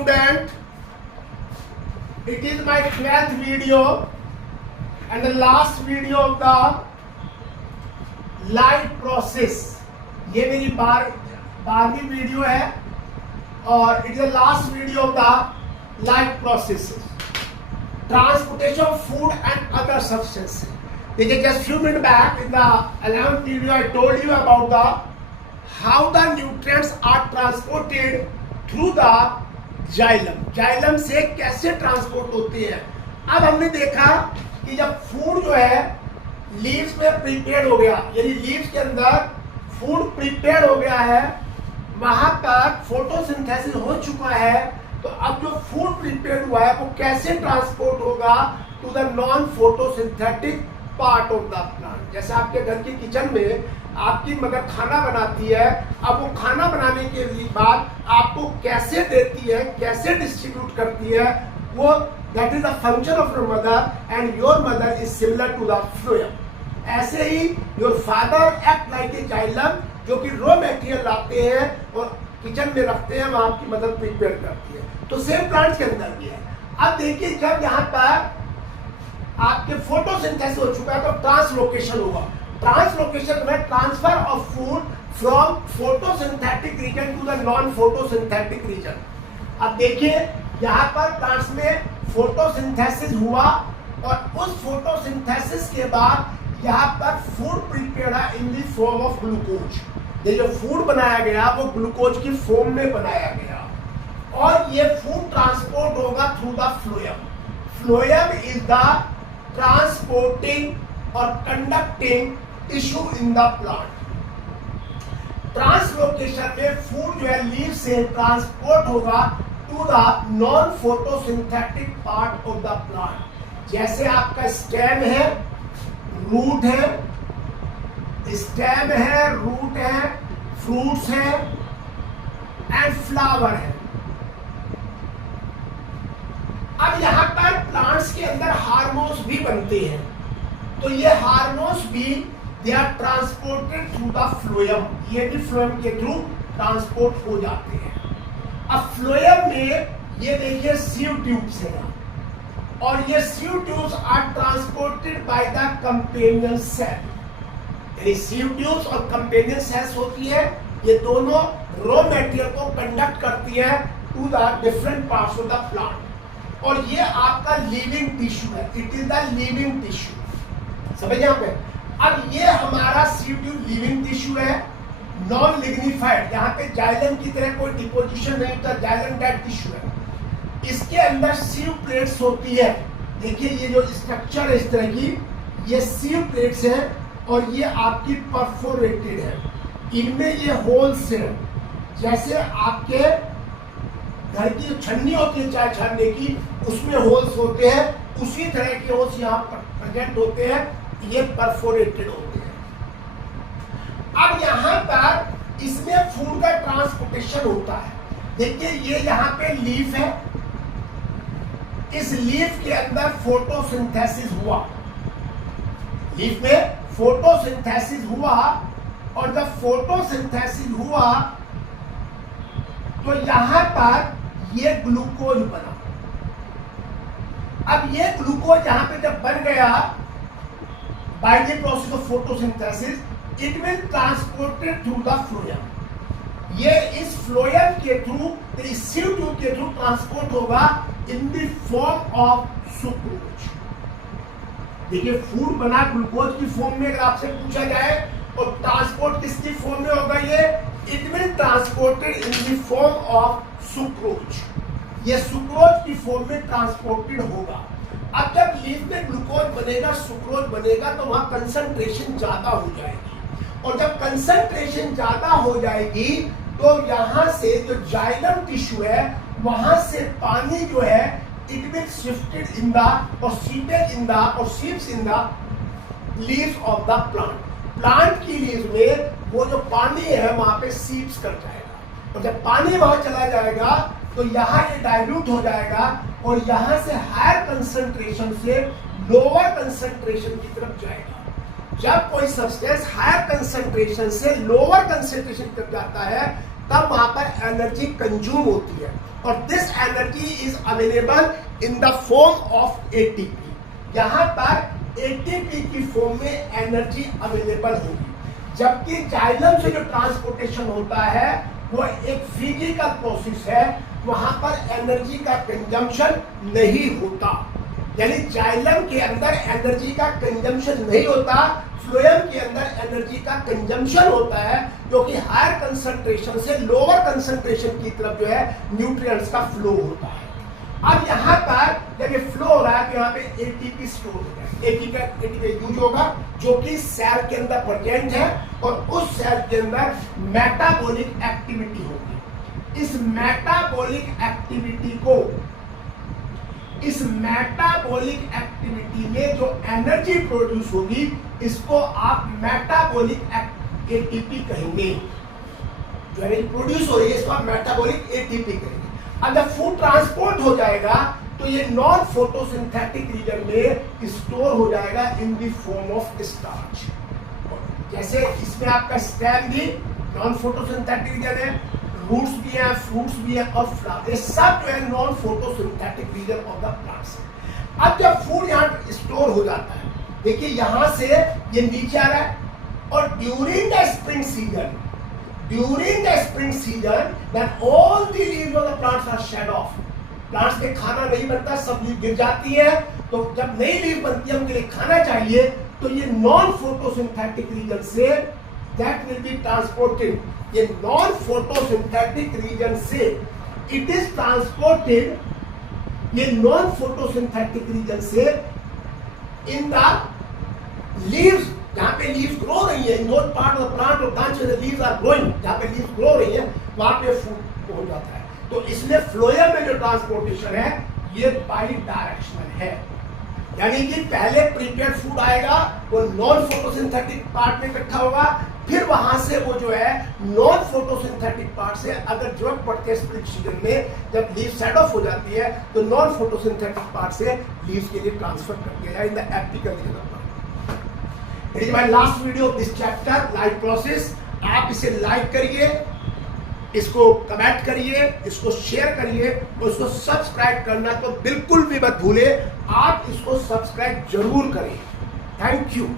student, it is my 12th video and the last video of the light process. ये मेरी 12वीं video है और it is the last video of the life process, transportation of food and other substances. देखिए, just few minute back in the 11th video I told you about the how the nutrients are transported through the xylem. Xylem से कैसे transport होते हैं. अब हमने देखा कि जब फूड जो है लीव्स में प्रिपेयर्ड हो गया, यानी लीव्स के अंदर फूड प्रिपेयर्ड हो गया है, वहां तक फोटोसिंथेसिस हो चुका है, तो अब जो फूड प्रिपेयर्ड हुआ है वो कैसे ट्रांसपोर्ट होगा to the non photosynthetic part of the plant. जैसे आपके घर की किचन में आपकी मदर खाना बनाती है, अब वो खाना बनाने के बाद आपको कैसे देती है, कैसे डिस्ट्रीब्यूट करती है, वो that is the function of your mother and your mother is similar to the phloem. ऐसे ही your father act like a xylem, जो कि रॉ मटेरियल लाते हैं और किचन में रखते हैं, वहां आपकी मदर प्रिपेयर करती है. तो सेम प्लांट्स के अंदर भी है. अब देखिए, जब यहाँ पर आपके फोटोसिंथेसिस हो चुका है तो ट्रांसलोकेशन होगा. ट्रांसलोकेशन में transfer of food from photosynthetic region to the non photosynthetic region. अब देखिए, यहाँ पर प्लांट्स में फोटोसिंथेसिस हुआ और उस फोटोसिंथेसिस के बाद यहाँ पर फूड प्रिपेयर्ड है in the form of glucose. ये जो फूड बनाया गया वो ग्लूकोज की फॉर्म में बनाया गया और ये फूड ट्रांसपोर्ट होगा through the phloem. Phloem is the transporting और conducting tissue in the plant. Translocation में फूड जो है लीव से ट्रांसपोर्ट होगा to the non photosynthetic part of the plant. जैसे आपका स्टेम है, रूट है, स्टेम है, रूट है, फ्रूट्स है एंड फ्लावर है. अब यहां पर प्लांट्स के अंदर हार्मोन्स भी बनते हैं, तो ये हार्मोन्स भी they are transported through the phloem. ये भी फ्लोएम के थ्रू ट्रांसपोर्ट हो जाते हैं. अब फ्लोएम में ये देखिए सीव ट्यूब्स है और ये sieve tubes are transported by the companion cell. यानी सीव ट्यूब्स और कंपेनियन सेल्स होती है, ये दोनों रॉ मटेरियल को कंडक्ट करती है to the different parts of the plant. और ये आपका लिविंग टिश्यू है, it is the living tissue. समझ यहाँ पे. अब ये हमारा सीव ट्यूब लिविंग टिश्यू है, नॉन लिग्निफाइड. यहाँ पे जाइलम की तरह कोई डिपोजिशन नहीं होता, जाइलम डेड टिश्यू है. इसके अंदर सीव प्लेट्स होती है. देखिए, ये जो स्ट्रक्चर है इस तरह की, ये सीव प्लेट्स है और ये आपकी परफोरेटेड है. इनमें ये होल्स है, जैसे आपके घर की जो छन्नी होती है चाय छानने की, उसमें होल्स होते हैं, उसी तरह के होल्स यहाँ पर प्रेजेंट होते हैं. ये परफोरेटेड होते हैं. अब यहाँ पर इसमें फूड का ट्रांसपोर्टेशन होता है. देखिए, ये यहाँ पे लीफ है, इस लीफ के अंदर फोटोसिंथेसिस हुआ, लीफ में फोटोसिंथेसिस हुआ और जब फोटोसिंथेसिस हुआ तो यहां पर ये ग्लूकोज बना. अब ये ग्लूकोज यहां पे जब बन गया by the process of photosynthesis, it will transported through the phloem. ये इस फ्लोएम के थ्रू, इस सीव ट्यूब के थ्रू ट्रांसपोर्ट होगा in the form of sucrose. देखिए, फूड बना ग्लूकोज की फॉर्म में. अगर आपसे पूछा जाए और ट्रांसपोर्ट किसकी फॉर्म में होगा, ये it will transported in the form of sucrose. ये सुक्रोज की फॉर्म में ट्रांसपोर्टेड होगा. अब जब लीफ में ग्लूकोज बनेगा, सुक्रोज बनेगा, तो वहां कंसंट्रेशन ज्यादा हो जाएगी और जब कंसंट्रेशन ज्यादा हो जाएगी तो यहां से जो जाइलम टिश्यू है वहां से पानी जो है it will shifted in the और सीपेड इन द और seeps in the leaves of the plant. Plant की लीव्स में वो जो पानी है वहां पे सीप्स कर जाएगा और जब पानी वहां चला जाएगा तो यहाँ ये डाइल्यूट हो जाएगा और यहाँ से हायर कंसंट्रेशन से लोअर कंसंट्रेशन की तरफ जाएगा. जब कोई सब्सटेंस हायर कंसंट्रेशन से लोअर कंसंट्रेशन की तरफ जाता है तब वहां पर एनर्जी कंज्यूम होती है और this energy is available in the form of ATP. यहाँ पर एटीपी की फॉर्म में एनर्जी अवेलेबल होगी, जबकि जाइलम से जो ट्रांसपोर्टेशन होता है वो एक फिजिकल प्रोसेस है, वहां पर एनर्जी का कंजम्पशन नहीं होता। यानी जाइलम के अंदर एनर्जी का कंजम्पशन नहीं होता, फ्लोएम के अंदर एनर्जी का कंजम्पशन होता है, जो कि हायर कंसंट्रेशन से लोअर कंसंट्रेशन की तरफ जो है न्यूट्रिएंट्स का फ्लो होता है। अब यहाँ पर जब ये फ्लो हो रहा है तो यहाँ पे एटीपी स्टोर होगा, एटीपी यूज होगा, जो कि सेल के अंदर प्रेजेंट है और उस सेल के अंदर मेटाबॉलिक एक्टिविटी होगी। इस मेटाबॉलिक एक्टिविटी में जो एनर्जी प्रोड्यूस होगी, इसको आप मेटाबॉलिक एटीपी कहेंगे। जो एनर्जी प्रोड्यूस हो रही है इसको आप मेटाबॉलिक एटीपी कहेंगे। अब जब फूड ट्रांसपोर्ट हो जाएगा तो ये नॉन फोटोसिंथेटिक रीजन में स्टोर हो जाएगा in the form of starch. जैसे इसमें आपका स्टेम भी नॉन फोटोसिंथेटिक रीजन है, रूट्स भी हैं, फ्रूट्स भी हैं और फ्लावर, ये सब जो है non photosynthetic region of the plants. अब जब फूड यहाँ स्टोर हो जाता है, देखिए यहाँ से ये नीचे आ रहा है, और during the spring season then all the leaves of the plants are shed off। Plants में खाना नहीं बनता, सब लीफ गिर जाती है, तो जब नई लीफ बनती है उनके लिए खाना चाहिए, तो ये नॉन फोटोसिंथेटिक रीजन से दैट विल बी ट्रांसपोर्टेड, ये नॉन फोटोसिंथेटिक रीजन से इट इज ट्रांसपोर्टेड, ये नॉन फोटोसिंथेटिक रीजन से इन द लीव्स, जहां पे लीव्स ग्रो रही है, in part of the plant और branch the leaves are growing, जहां पे लीव्स ग्रो रही है वहां पे फूड हो जाता है। तो इसलिए फ्लोएम में जो ट्रांसपोर्टेशन है ये बाई डायरेक्शनल है, यानी कि पहले प्रीपेयर्ड फूड आएगा, वो नॉन फोटोसिंथेटिक पार्ट में इकट्ठा होगा, फिर वहां से वो जो है नॉन फोटोसिंथेटिक पार्ट से अगर जरूरत पड़ती है स्प्रिंग सीजन में जब लीव सेट ऑफ हो जाती है तो नॉन फोटोसिंथेटिक पार्ट से लीव्स के लिए ट्रांसफर कर दिया जाए in the apical region. It is my last video of this chapter life process. आप इसे लाइक करिए, इसको कमेंट करिए, इसको शेयर करिए और इसको सब्सक्राइब करना तो बिल्कुल भी मत भूले, आप इसको सब्सक्राइब जरूर करें। Thank you.